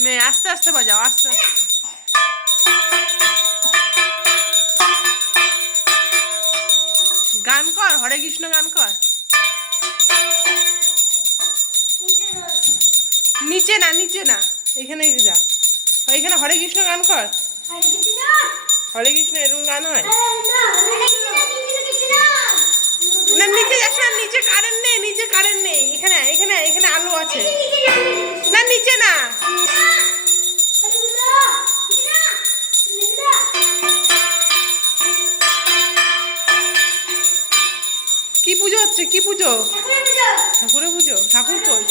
নে আস্তে আস্তে বাজাও, আস্তে আস্তে। গান কর, হরে কৃষ্ণ গান কর। নিচে না, নিচে না, এখানে যা, এখানে হরে কৃষ্ণ গান কর। হরে কৃষ্ণ এরকম গান হয় না? নিচে যাস না, নিচে কারেন্ট নেই, নিচে কারেন্ট নেই। এখানে এখানে এখানে আলো আছে না, নিচে না। কি পুজো হচ্ছে? কি পুজো? ঠাকুরের পুজো। ঠাকুর কই?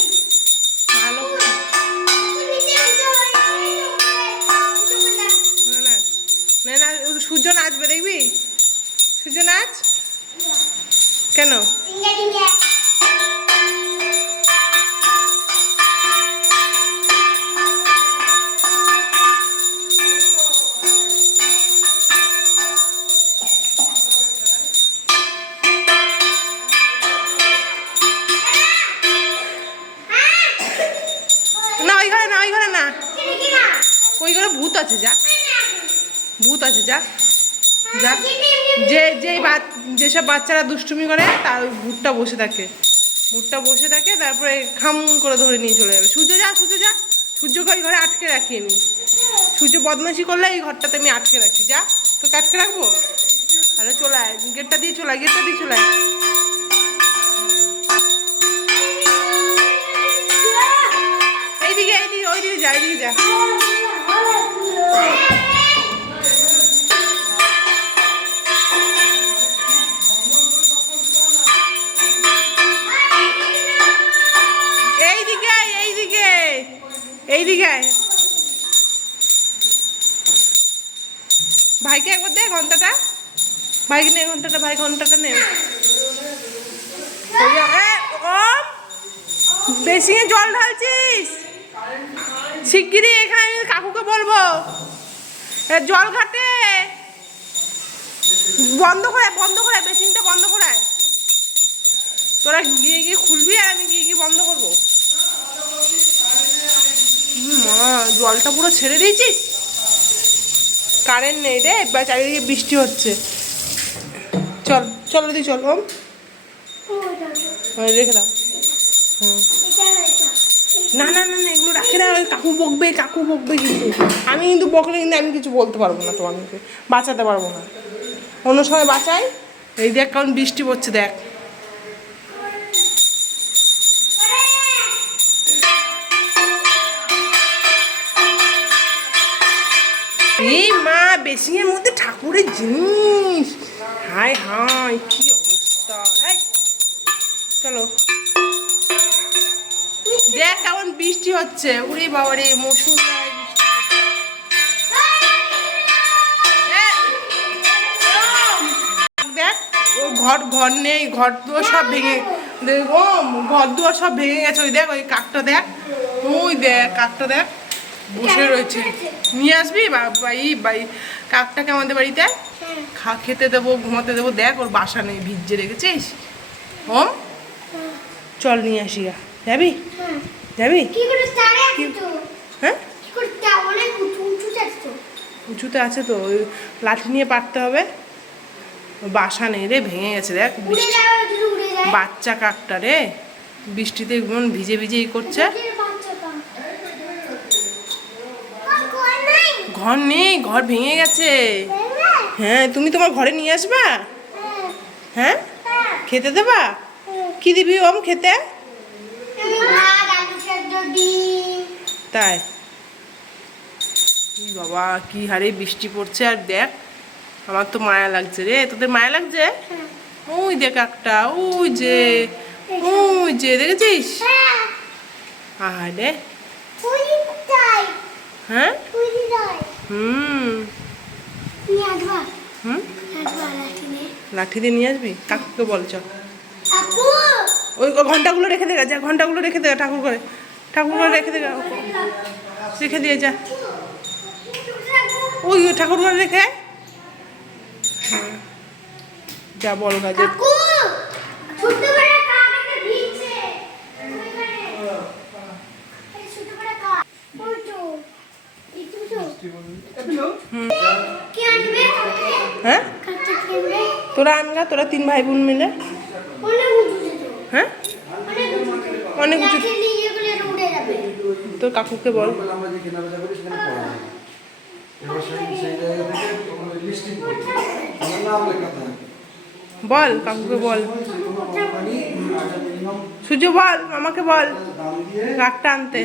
ভালো নাচ না, না সূর্য নাচবে, দেখবি সূর্য নাচ। কেন? না ওই ঘরে না, ওই ঘরে না, ওই ঘরে ভূত আছে, যা ভূত আছে, যা যা। যেসব বাচ্চারা দুষ্টুমি করে তার ভূতটা বসে থাকে, ভূতটা বসে থাকে, তারপরে খাম করে ধরে নিয়ে চলে যাবে। সূর্য যা, সূর্য যা, সূর্যকে ওই ঘরে আটকে রাখি আমি। সূর্য বদমাশি করলে এই ঘরটাতে আমি আটকে রাখি, যা। তোকে আটকে রাখবো? তাহলে চলে আয়, গেটটা দিয়ে চলে আয়, গেটটা দিয়ে চলে আয়। এইদিকে এইদিকে, ওইদিকে যা, এইদিকে যা। এইদিকে এইদিকে এইদিকে, ভাইকে একবার দে ঘন্টাটা, ভাইকে নে ঘন্টাটা, ভাই ঘন্টাটা নে। বেসিংয়ে জল ঢালছিস? শিগগিরই এখানে কাকুকে বলবো জল ঘাটে বন্ধ করে, বন্ধ করে, বেসিংটা বন্ধ করে। তোরা গিয়ে গিয়ে খুলবি আর আমি গিয়ে গিয়ে বন্ধ করবো। মা, জলটা পুরো ছেড়ে দিয়েছিস। কারেন্ট নেই রে, এবার চারিদিকে বৃষ্টি হচ্ছে। চল চল দিদি, চল। ওম রেখে দাও। না না না না, এগুলো রাখে না, ওই কাকু বকবে, কাকু বকবে কিন্তু। আমি কিন্তু বকলে কিন্তু আমি কিছু বলতে পারবো না, তোমাকে বাঁচাতে পারবো না। অন্য সময় বাঁচাই। এই দেখ কারণ বৃষ্টি পড়ছে, দেখ। এই মা, বেসিংয়ের মধ্যে ঠাকুরের জিনিস, হায় হায় কি অবস্থা। এই চলো, দেখ কেমন বৃষ্টি হচ্ছে। উড়ি বাবা রে, মুসুলধারে বৃষ্টি। দেখ ও ঘর ঘর নেই, ঘর দুয়ার সব ভেঙে, ও ঘর দুয়ার সব ভেঙে গেছে। ওই দেখ, ওই কাকটা দেখ, ওই দেখ কাকটা দেখ বসে রয়েছে। নিয়ে আসবি বাই কাকটাকে আমাদের বাড়িতে খেতে দেবো, ঘুমাতে দেবো। দেখ ওর বাসা নেই, ভিজে রেখেছিস। ওম চল নিয়ে আসি, যাবি? যাবি? হ্যাঁ উঁচুতে আছে তো, ওই লাঠি নিয়ে পারতে হবে। বাসা নেই রে, ভেঙে গেছে। দেখ বৃষ্টি, বাচ্চা কাকটা রে, বৃষ্টিতে ভিজে ভিজে করছে। ঘর নেই, ঘর ভেঙে গেছে। হ্যাঁ, তুমি তোমার ঘরে নিয়ে আসবা। হ্যাঁ, খেতে দেবা? কি দিবি ওম খেতে? তাই? বাবা কি হারে বৃষ্টি পড়ছে। আর দেখ, আমার তো মায়া লাগছে রে। তোদের মায়া লাগছে? ওই দেখ একটা, ওই যে, ওই যে দেখেছিস? আরে হ্যাঁ, লাঠি দিয়ে নিয়ে আসবি। কাকুকে বল চল। ওই ঘন্টাগুলো রেখে দে, যা ঘন্টাগুলো রেখে দে ঠাকুর ঘরে, ঠাকুর ঘরে রেখে দে, রেখে দিয়ে যা। ওই ঠাকুর ঘরে রেখে যা, বড় কাজে। হ্যাঁ তোরা আনগা, তোরা 3 ভাই বোন মিলে। হ্যাঁ অনেক উঁচু। তোর কাকুকে বল। বল কাকুকে বল, সূর্য বল আমাকে বল কাকটা আনতে।